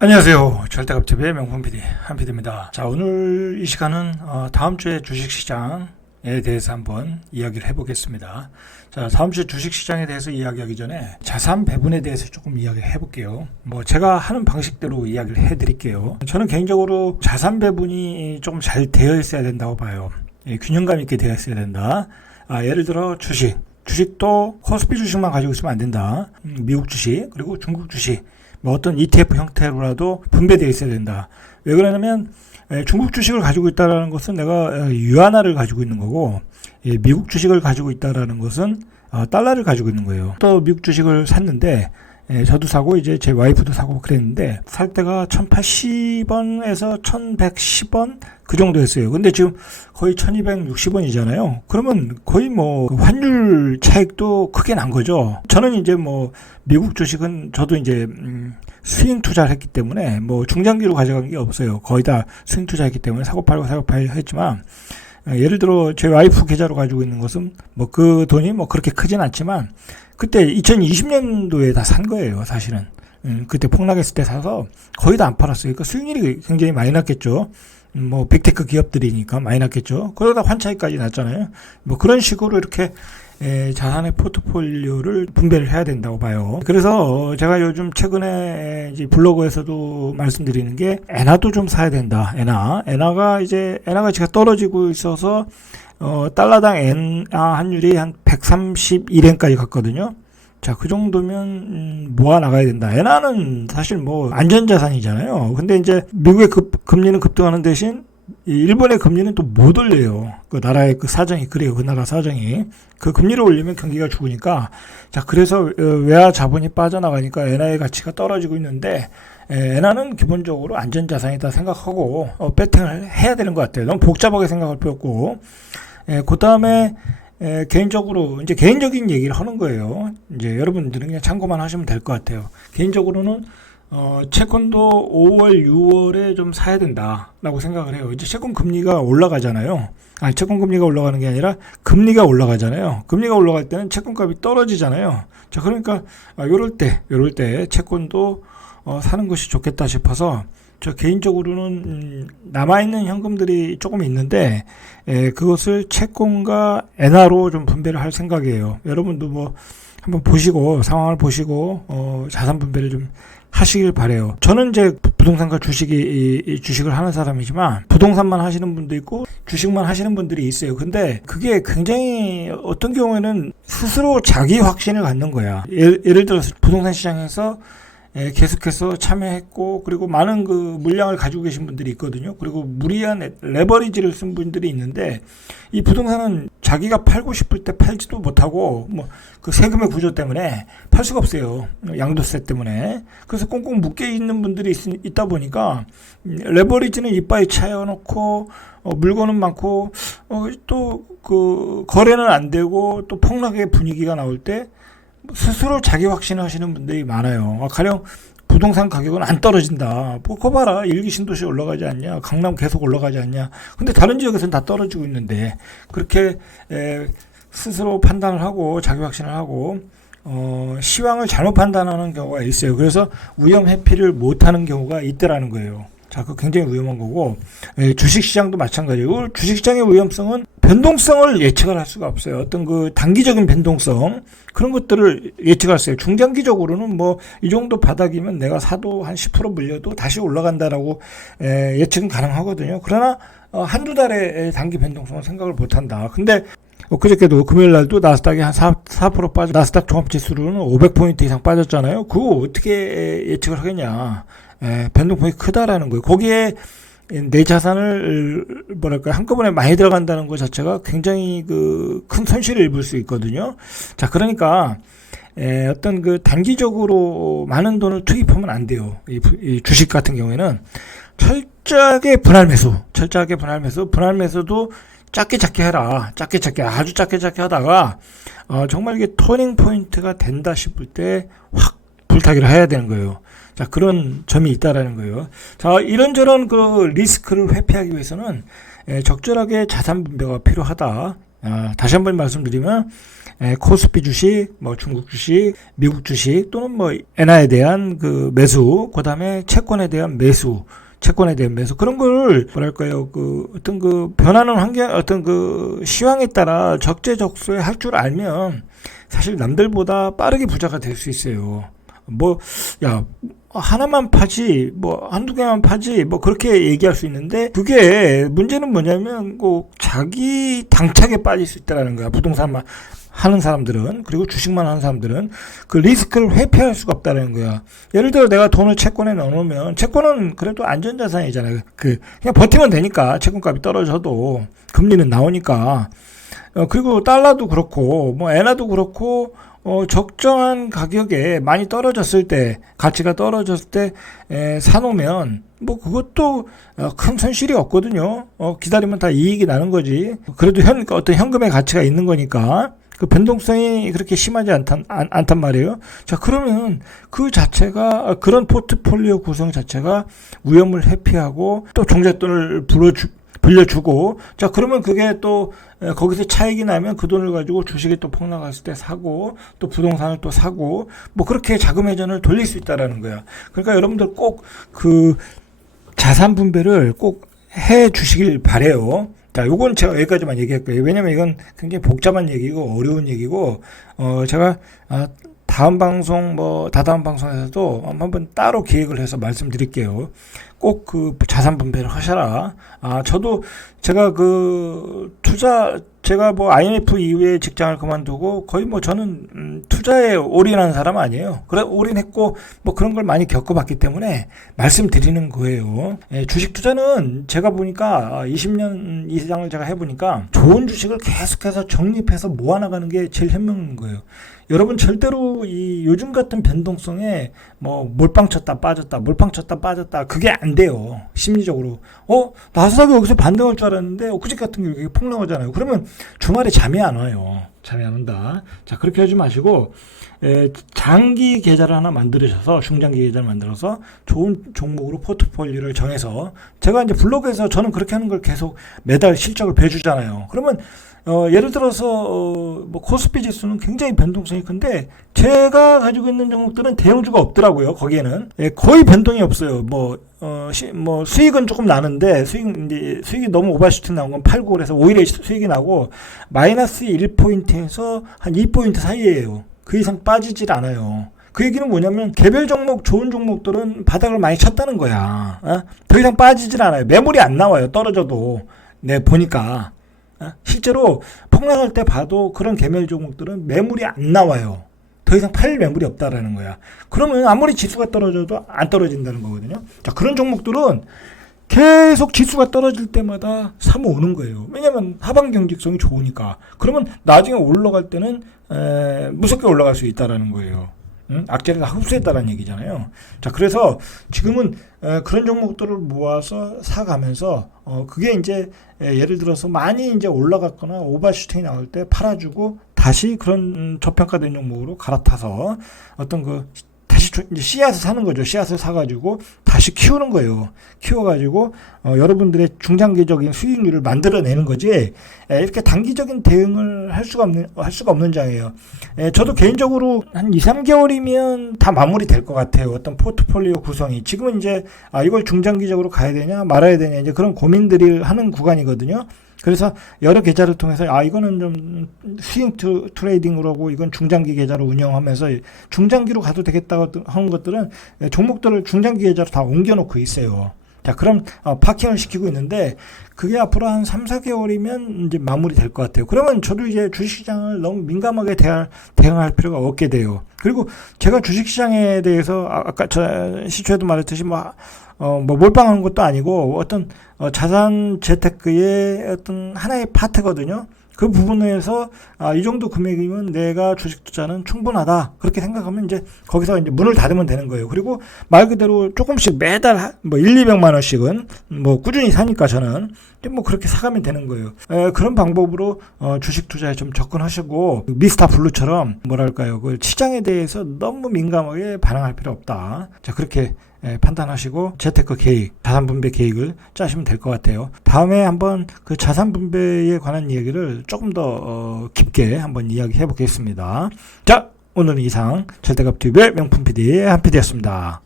안녕하세요. 절대갑집의 명품 PD 한PD입니다. 자, 오늘 이 시간은 다음 주에 주식시장에 대해서 한번 이야기를 해보겠습니다. 자, 다음 주 주식시장에 대해서 이야기하기 전에 자산 배분에 대해서 조금 이야기를 해볼게요. 제가 하는 방식대로 이야기를 해드릴게요. 저는 개인적으로 자산 배분이 조금 잘 되어 있어야 된다고 봐요. 균형감 있게 되어 있어야 된다. 예를 들어 주식도 코스피 주식만 가지고 있으면 안 된다. 미국 주식 그리고 중국 주식 어떤 ETF 형태로라도 분배되어 있어야 된다. 왜 그러냐면 중국 주식을 가지고 있다는 것은 내가 유안화를 가지고 있는 거고, 미국 주식을 가지고 있다는 것은 달러를 가지고 있는 거예요. 또 미국 주식을 샀는데 저도 사고 이제 제 와이프도 사고 그랬는데 살 때가 1080원에서 1110원 그 정도였어요. 근데 지금 거의 1260원이잖아요. 그러면 거의 환율 차익도 크게 난 거죠. 저는 이제 미국 주식은 저도 이제 스윙 투자를 했기 때문에 중장기로 가져간 게 없어요. 거의 다 스윙 투자했기 때문에 사고 팔고 했지만, 예를 들어 제 와이프 계좌로 가지고 있는 것은 그 돈이 그렇게 크진 않지만 그때 2020년도에 다 산 거예요, 사실은. 그때 폭락했을 때 사서 거의 다 안 팔았어요. 그러니까 수익률이 굉장히 많이 났겠죠. 빅테크 기업들이니까 많이 났겠죠. 그러다 환차익까지 났잖아요. 그런 식으로 이렇게 자산의 포트폴리오를 분배를 해야 된다고 봐요. 그래서 제가 요즘 최근에 이제 블로그에서도 말씀드리는 게 엔화도 좀 사야 된다. 엔화가 지금 떨어지고 있어서 달러당 엔화 환율이 한 131엔까지 갔거든요. 자, 그 정도면 모아 나가야 된다. 엔화는 사실 안전자산이잖아요. 근데 이제 미국의 금리는 급등하는 대신 일본의 금리는 또 못 올려요. 그 나라의 그 사정이 그래요. 그 나라 사정이. 그 금리를 올리면 경기가 죽으니까. 자, 그래서 외화 자본이 빠져나가니까 엔화의 가치가 떨어지고 있는데, 엔화는 기본적으로 안전자산이다 생각하고 배팅을 해야 되는 것 같아요. 너무 복잡하게 생각할 필요 없고. 그 다음에 개인적으로 이제 개인적인 얘기를 하는 거예요. 이제 여러분들은 그냥 참고만 하시면 될 것 같아요. 개인적으로는 채권도 5월, 6월에 좀 사야 된다라고 생각을 해요. 이제 채권 금리가 올라가잖아요. 채권 금리가 올라가는 게 아니라 금리가 올라가잖아요. 금리가 올라갈 때는 채권값이 떨어지잖아요. 자, 그러니까 요럴 때 채권도 사는 것이 좋겠다 싶어서 저 개인적으로는 남아있는 현금들이 조금 있는데 그것을 채권과 엔화로 좀 분배를 할 생각이에요. 여러분도 한번 보시고 상황을 보시고 자산 분배를 좀 하시길 바래요. 저는 이제 부동산과 주식을 하는 사람이지만 부동산만 하시는 분도 있고 주식만 하시는 분들이 있어요. 근데 그게 굉장히 어떤 경우에는 스스로 자기 확신을 갖는 거야. 예를 들어서 부동산 시장에서 계속해서 참여했고 그리고 많은 그 물량을 가지고 계신 분들이 있거든요. 그리고 무리한 레버리지를 쓴 분들이 있는데 이 부동산은 자기가 팔고 싶을 때 팔지도 못하고 그 세금의 구조 때문에 팔 수가 없어요. 양도세 때문에. 그래서 꽁꽁 묶여 있는 분들이 있다 보니까 레버리지는 이빠이 차여놓고 물건은 많고 또 그 거래는 안 되고 또 폭락의 분위기가 나올 때 스스로 자기 확신을 하시는 분들이 많아요. 가령 부동산 가격은 안 떨어진다. 그거 봐라. 일기 신도시 올라가지 않냐. 강남 계속 올라가지 않냐. 근데 다른 지역에서는 다 떨어지고 있는데 그렇게 스스로 판단을 하고 자기 확신을 하고 시황을 잘못 판단하는 경우가 있어요. 그래서 위험 회피를 못하는 경우가 있더라는 거예요. 자, 그거 굉장히 위험한 거고 주식시장도 마찬가지고 주식시장의 위험성은 변동성을 예측을 할 수가 없어요. 어떤 그 단기적인 변동성 그런 것들을 예측할 수 있어요. 중장기적으로는 이 정도 바닥이면 내가 사도 한 10% 물려도 다시 올라간다라고 예측은 가능하거든요. 그러나 한두 달의 단기 변동성은 생각을 못한다. 근데 그저께도 금요일 날도 나스닥이 한 4% 빠져 나스닥 종합지수로는 500포인트 이상 빠졌잖아요. 그거 어떻게 예측을 하겠냐. 변동폭이 크다라는 거예요. 거기에 내 자산을 한꺼번에 많이 들어간다는 것 자체가 굉장히 큰 손실을 입을 수 있거든요. 자, 그러니까 어떤 단기적으로 많은 돈을 투입하면 안 돼요. 이 주식 같은 경우에는 철저하게 분할 매수도 작게 해라. 아주 작게 하다가 정말 이게 터닝 포인트가 된다 싶을 때 확 불타기를 해야 되는 거예요. 자, 그런 점이 있다라는 거예요. 자, 이런저런 그 리스크를 회피하기 위해서는 적절하게 자산 분배가 필요하다. 다시 한번 말씀드리면 코스피 주식, 뭐 중국 주식, 미국 주식 또는 뭐 엔화에 대한 그 매수, 그다음에 채권에 대한 매수 그런 걸 뭐랄까요 그 어떤 그 변하는 환경 어떤 그 시황에 따라 적재적소에 할 줄 알면 사실 남들보다 빠르게 부자가 될 수 있어요. 뭐 야 하나만 파지 뭐 한두 개만 파지 뭐 그렇게 얘기할 수 있는데 그게 문제는 뭐냐면 꼭 자기 당착에 빠질 수 있다라는 거야. 부동산만 하는 사람들은, 그리고 주식만 하는 사람들은 그 리스크를 회피할 수가 없다는 거야. 예를 들어 내가 돈을 채권에 넣어놓으면, 채권은 그래도 안전자산이잖아요. 그냥 버티면 되니까, 채권값이 떨어져도 금리는 나오니까. 그리고 달러도 그렇고 뭐 엔화도 그렇고 적정한 가격에 많이 떨어졌을 때, 가치가 떨어졌을 때 사놓으면 뭐 그것도 큰 손실이 없거든요. 기다리면 다 이익이 나는 거지. 그래도 어떤 현금의 가치가 있는 거니까 그 변동성이 그렇게 심하지 않단 말이에요. 자, 그러면 그 자체가, 그런 포트폴리오 구성 자체가 위험을 회피하고 또 종잣돈을 빌려주고, 자, 그러면 그게 또 거기서 차익이 나면 그 돈을 가지고 주식이 또 폭락했을 때 사고, 또 부동산을 또 사고, 뭐 그렇게 자금 회전을 돌릴 수 있다라는 거야. 그러니까 여러분들 꼭 그 자산 분배를 꼭 해 주시길 바래요. 자, 요건 제가 여기까지만 얘기할게요. 왜냐면 이건 굉장히 복잡한 얘기고 어려운 얘기고, 제가 다음 방송 다다음 방송에서도 한번 따로 기획을 해서 말씀드릴게요. 꼭 그 자산 분배를 하셔라. 저도 제가 제가 뭐 IMF 이후에 직장을 그만두고 거의 뭐 저는 투자에 올인한 사람 아니에요. 그래 올인했고 뭐 그런 걸 많이 겪어봤기 때문에 말씀드리는 거예요. 주식 투자는 제가 보니까 20년 이상을 제가 해보니까 좋은 주식을 계속해서 적립해서 모아나가는 게 제일 현명한 거예요. 여러분 절대로 이 요즘 같은 변동성에 뭐 몰빵 쳤다 빠졌다 그게 안 돼요. 심리적으로 나스닥이 여기서 반등할 줄 알았는데 엊그제 같은 게 폭락하잖아요. 그러면 주말에 잠이 안 와요. 잠이 안 온다. 자, 그렇게 하지 마시고 장기 계좌를 하나 만들으셔서, 중장기 계좌를 만들어서 좋은 종목으로 포트폴리오를 정해서, 제가 이제 블로그에서 저는 그렇게 하는 걸 계속 매달 실적을 배주잖아요. 그러면 예를 들어서 뭐 코스피 지수는 굉장히 변동성이 큰데 제가 가지고 있는 종목들은 대형주가 없더라고요. 거기에는 거의 변동이 없어요. 뭐 수익은 조금 나는데 수익이 너무 오버슈팅 나온 건 팔고, 그래서 오히려 수익이 나고 마이너스 1포인트에서 한 2포인트 사이에요. 그 이상 빠지질 않아요. 그 얘기는 뭐냐면 개별 종목, 좋은 종목들은 바닥을 많이 쳤다는 거야. 더 이상 빠지질 않아요. 매물이 안 나와요. 떨어져도. 네, 보니까 실제로 폭락할 때 봐도 그런 개별 종목들은 매물이 안 나와요. 더 이상 팔 매물이 없다라는 거야. 그러면 아무리 지수가 떨어져도 안 떨어진다는 거거든요. 자, 그런 종목들은 계속 지수가 떨어질 때마다 사모 오는 거예요. 왜냐면 하방 경직성이 좋으니까. 그러면 나중에 올라갈 때는 무섭게 올라갈 수 있다라는 거예요. 악재를 다 흡수했다라는 얘기잖아요. 자, 그래서 지금은 그런 종목들을 모아서 사가면서 그게 이제 예를 들어서 많이 이제 올라갔거나 오버슈팅이 나올 때 팔아주고 다시 그런 저평가된 종목으로 갈아타서 어떤 다시 씨앗을 사는 거죠. 씨앗을 사가지고 다시 키우는 거예요. 키워가지고 여러분들의 중장기적인 수익률을 만들어내는 거지. 이렇게 단기적인 대응을 할 수가 없는 장이에요. 저도 개인적으로 한 2, 3개월이면 다 마무리될 것 같아요. 어떤 포트폴리오 구성이. 지금은 이제 이걸 중장기적으로 가야 되냐 말아야 되냐 이제 그런 고민들이 하는 구간이거든요. 그래서 여러 계좌를 통해서 이거는 좀 스윙 트레이딩으로 하고 이건 중장기 계좌로 운영하면서 중장기로 가도 되겠다고 하는 것들은 종목들을 중장기 계좌로 다 옮겨놓고 있어요. 자, 그럼 파킹을 시키고 있는데 그게 앞으로 한 3, 4개월이면 이제 마무리 될 것 같아요. 그러면 저도 이제 주식시장을 너무 민감하게 대응할 필요가 없게 돼요. 그리고 제가 주식시장에 대해서 아까 시초에도 말했듯이 몰빵하는 것도 아니고 어떤 자산 재테크의 어떤 하나의 파트거든요. 그 부분에서 이 정도 금액이면 내가 주식 투자는 충분하다 그렇게 생각하면 이제 거기서 이제 문을 닫으면 되는 거예요. 그리고 말 그대로 조금씩 매달 1,200만 원씩은 꾸준히 사니까 저는 그렇게 사가면 되는 거예요. 그런 방법으로 주식 투자에 좀 접근하시고 미스터 블루처럼 뭐랄까요, 그 시장에 대해서 너무 민감하게 반응할 필요 없다. 자, 그렇게 판단하시고 재테크 계획, 자산 분배 계획을 짜시면 될 것 같아요. 다음에 한번 그 자산 분배에 관한 이야기를 조금 더 깊게 한번 이야기해 보겠습니다. 자, 오늘은 이상 절대값 튜브의 명품 PD 한PD였습니다.